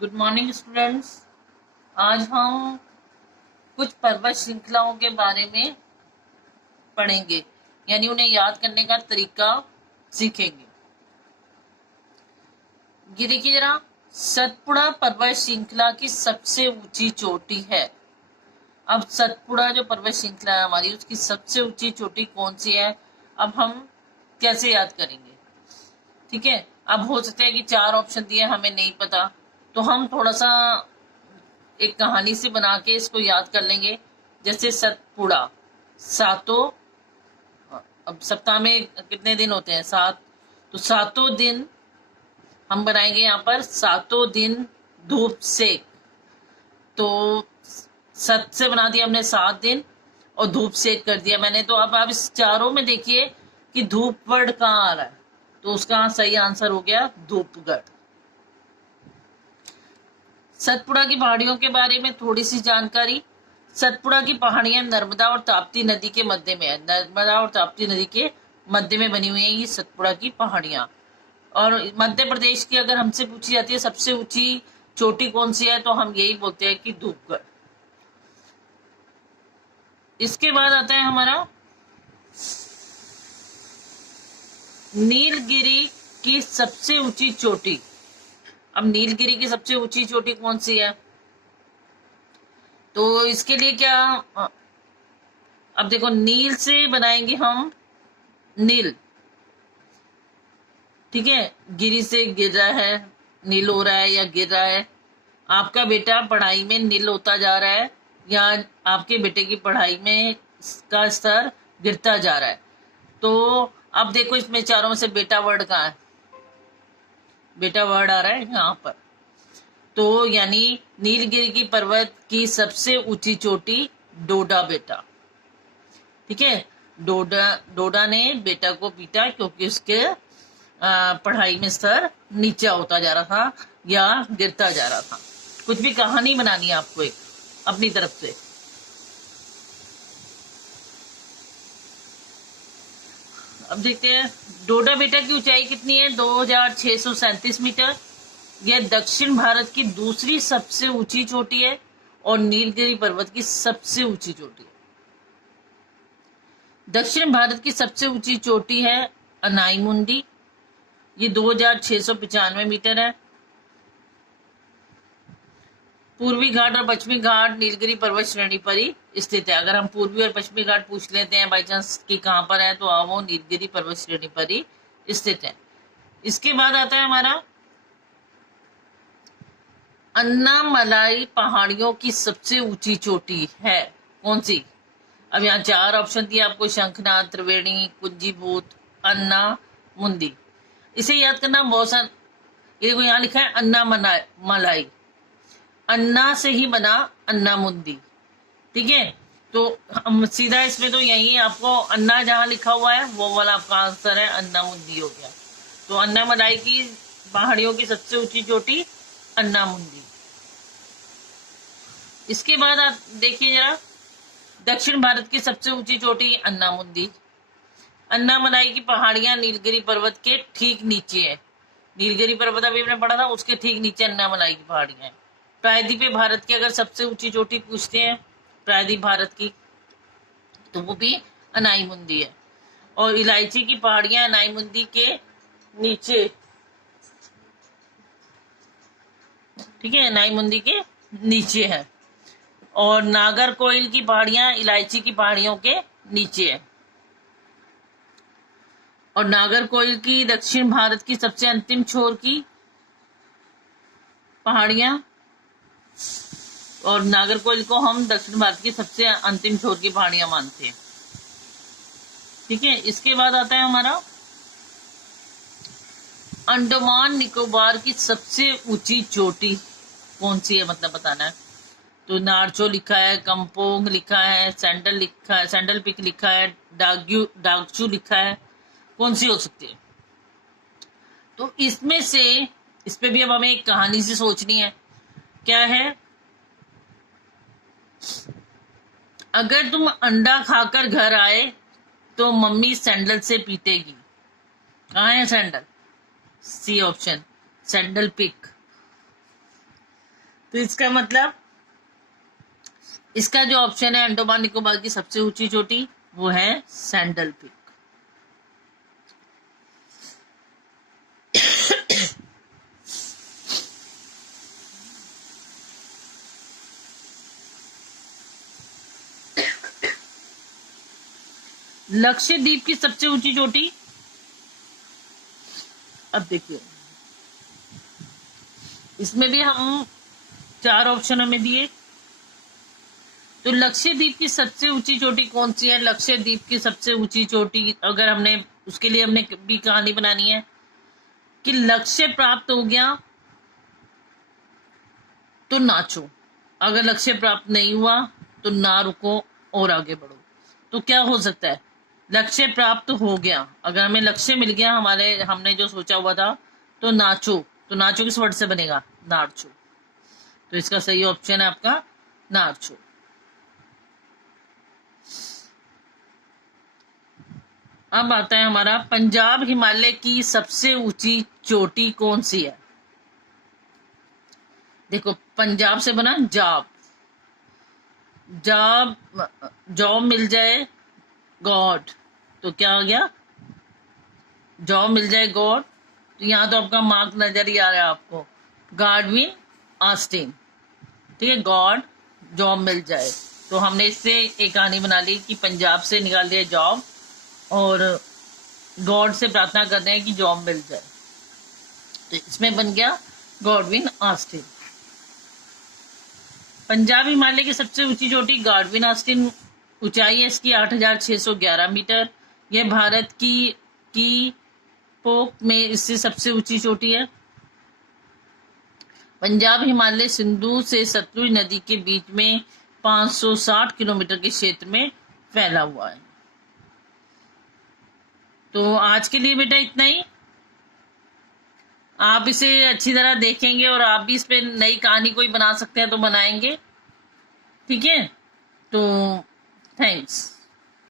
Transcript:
Good morning students. आज हम कुछ पर्वत श्रृंखलाओं के बारे में पढ़ेंगे, यानी उन्हें याद करने का तरीका सीखेंगे। ये देखिए जरा, सतपुड़ा पर्वत श्रृंखला की सबसे ऊंची चोटी है। अब सतपुड़ा जो पर्वत श्रृंखला है हमारी, उसकी सबसे ऊंची चोटी कौन सी है? अब हम कैसे याद करेंगे? ठीक है, अब हो सकता है कि चार ऑप्शन दिए, हमें नहीं पता, तो हम थोड़ा सा एक कहानी से बना के इसको याद कर लेंगे। जैसे सतपुड़ा, सातों, अब सप्ताह में कितने दिन होते हैं? सात। तो सातों दिन हम बनाएंगे यहाँ पर सातों दिन धूप से। तो सत से बना दिया हमने 7 दिन और धूप सेक कर दिया मैंने। तो अब आप इस चारों में देखिए कि धूप वर्ड कहाँ आ रहा है, तो उसका सही आंसर हो गया धूपगढ़। सतपुड़ा की पहाड़ियों के बारे में थोड़ी सी जानकारी। सतपुड़ा की पहाड़ियां नर्मदा और ताप्ती नदी के मध्य में है। नर्मदा और ताप्ती नदी के मध्य में बनी हुई है ये सतपुड़ा की पहाड़ियां। और मध्य प्रदेश की अगर हमसे पूछी जाती है सबसे ऊंची चोटी कौन सी है, तो हम यही बोलते हैं कि धूपगढ़। इसके बाद आता है हमारा नीलगिरी की सबसे ऊंची चोटी। अब नीलगिरी की सबसे ऊंची चोटी कौन सी है? तो इसके लिए क्या, अब देखो, नील से बनाएंगे हम नील। ठीक है, गिरी से गिर रहा है, नील हो रहा है या गिर रहा है। आपका बेटा पढ़ाई में नील होता जा रहा है या आपके बेटे की पढ़ाई में का स्तर गिरता जा रहा है। तो अब देखो, इसमें चारों में से बेटा वर्ड कहाँ है? बेटा वर्ड आ रहा है यहाँ पर। तो यानी नीलगिरी की पर्वत की सबसे ऊंची चोटी डोडा बेटा। ठीक है, डोडा ने बेटा को पीटा क्योंकि उसके पढ़ाई में स्तर नीचा होता जा रहा था या गिरता जा रहा था। कुछ भी कहानी बनानी है आपको एक अपनी तरफ से। अब देखते हैं डोडा बेटा की ऊंचाई कितनी है? 2637 मीटर। यह दक्षिण भारत की दूसरी सबसे ऊंची चोटी है और नीलगिरी पर्वत की सबसे ऊंची चोटी है। दक्षिण भारत की सबसे ऊंची चोटी है अनाईमुंदी। ये 2695 मीटर है। पूर्वी घाट और पश्चिमी घाट नीलगिरी पर्वत श्रेणी पर ही स्थित है। अगर हम पूर्वी और पश्चिमी घाट पूछ लेते हैं बाई चांस कि कहां पर है, तो वो नीलगिरी पर्वत श्रेणी पर ही स्थित है। इसके बाद आता है हमारा अन्नामलाई पहाड़ियों की सबसे ऊंची चोटी है कौन सी? अब यहाँ चार ऑप्शन दिए आपको, शंखनाथ, त्रिवेणी, कुंजीभूत, अन्ना मुंदी। इसे याद करना बहुत सा। ये देखो यहाँ लिखा है अन्नामलाई, अन्ना से ही बना अन्ना मुंदी। ठीक है, तो हम सीधा इसमें तो यही आपको अन्ना जहां लिखा हुआ है वो वाला आपका आंसर है, अन्ना मुंदी हो गया। तो अन्नामलाई की पहाड़ियों की सबसे ऊंची चोटी अन्ना मुंदी। इसके बाद आप देखिए जरा, दक्षिण भारत की सबसे ऊंची चोटी अन्नामुंदी। अन्नामलाई की पहाड़ियां नीलगिरी पर्वत के ठीक नीचे है। नीलगिरी पर्वत अभी हमने पढ़ा था, उसके ठीक नीचे अन्नामलाई की पहाड़ियां हैं। प्रायद्वीपीय भारत की अगर सबसे ऊंची चोटी पूछते हैं प्रायद्वीप भारत की, तो वो भी अनाईमुंदी है। और इलायची की पहाड़ियां अनाईमुंदी के नीचे, ठीक है, अनाईमुंदी के नीचे है। और नागरकोइल की पहाड़ियां इलायची की पहाड़ियों के नीचे है। और नागरकोइल की दक्षिण भारत की सबसे अंतिम छोर की पहाड़ियां, और नागरकोइल को हम दक्षिण भारत की सबसे अंतिम छोर की पहाड़ियां मानते हैं। ठीक है, इसके बाद आता है हमारा अंडमान निकोबार की सबसे ऊंची चोटी कौन सी है, मतलब बताना है। तो नारचो लिखा है, कंपोंग लिखा है, सैंडल लिखा है, सैंडल पिक लिखा है, डागचू लिखा है, कौन सी हो सकती है? तो इसमें से इस पे भी अब हमें एक कहानी से सोचनी है। क्या है? अगर तुम अंडा खाकर घर आए तो मम्मी सैंडल से पीटेगी। कहाँ है sandal? C option, sandal pick. तो इसका मतलब इसका जो ऑप्शन है अंडमान निकोबार की सबसे ऊंची चोटी वो है सैंडल पीक। लक्षद्वीप की सबसे ऊंची चोटी, अब देखिए इसमें भी हम 4 ऑप्शनों में दिए। तो लक्षद्वीप की सबसे ऊंची चोटी कौन सी है? लक्षद्वीप की सबसे ऊंची चोटी, अगर हमने उसके लिए हमने भी कहानी बनानी है कि लक्ष्य प्राप्त हो गया तो नाचो, अगर लक्ष्य प्राप्त नहीं हुआ तो ना रुको और आगे बढ़ो। तो क्या हो सकता है? लक्ष्य प्राप्त हो गया, अगर हमें लक्ष्य मिल गया हमारे, हमने जो सोचा हुआ था, तो नाचो। तो नाचो किस वर्ड से बनेगा? नारचो। तो इसका सही ऑप्शन है आपका नारचो। अब आता है हमारा पंजाब हिमालय की सबसे ऊंची चोटी कौन सी है? देखो पंजाब से बना जाब, जाब जॉब मिल जाए गॉड, तो क्या हो गया? जॉब मिल जाए गॉड। तो यहाँ तो आपका मार्क नजर ही आ रहा है आपको, गार्डविन ऑस्टिन। ठीक है, गॉड जॉब मिल जाए। तो हमने इससे एक कहानी बना ली कि पंजाब से निकाल दिया जॉब और गॉड से प्रार्थना करते हैं कि जॉब मिल जाए। तो इसमें बन गया गॉडविन ऑस्टिन। पंजाब हिमालय की सबसे ऊंची चोटी गॉडविन ऑस्टिन, ऊंचाई है इसकी 8,611 मीटर। यह भारत की पोक में इससे सबसे ऊंची चोटी है। पंजाब हिमालय सिंधु से सतलुज नदी के बीच में 560 किलोमीटर के क्षेत्र में फैला हुआ है। तो आज के लिए बेटा इतना ही। आप इसे अच्छी तरह देखेंगे और आप भी इस पे नई कहानी कोई बना सकते हैं तो बनाएंगे। ठीक है, तो थैंक्स।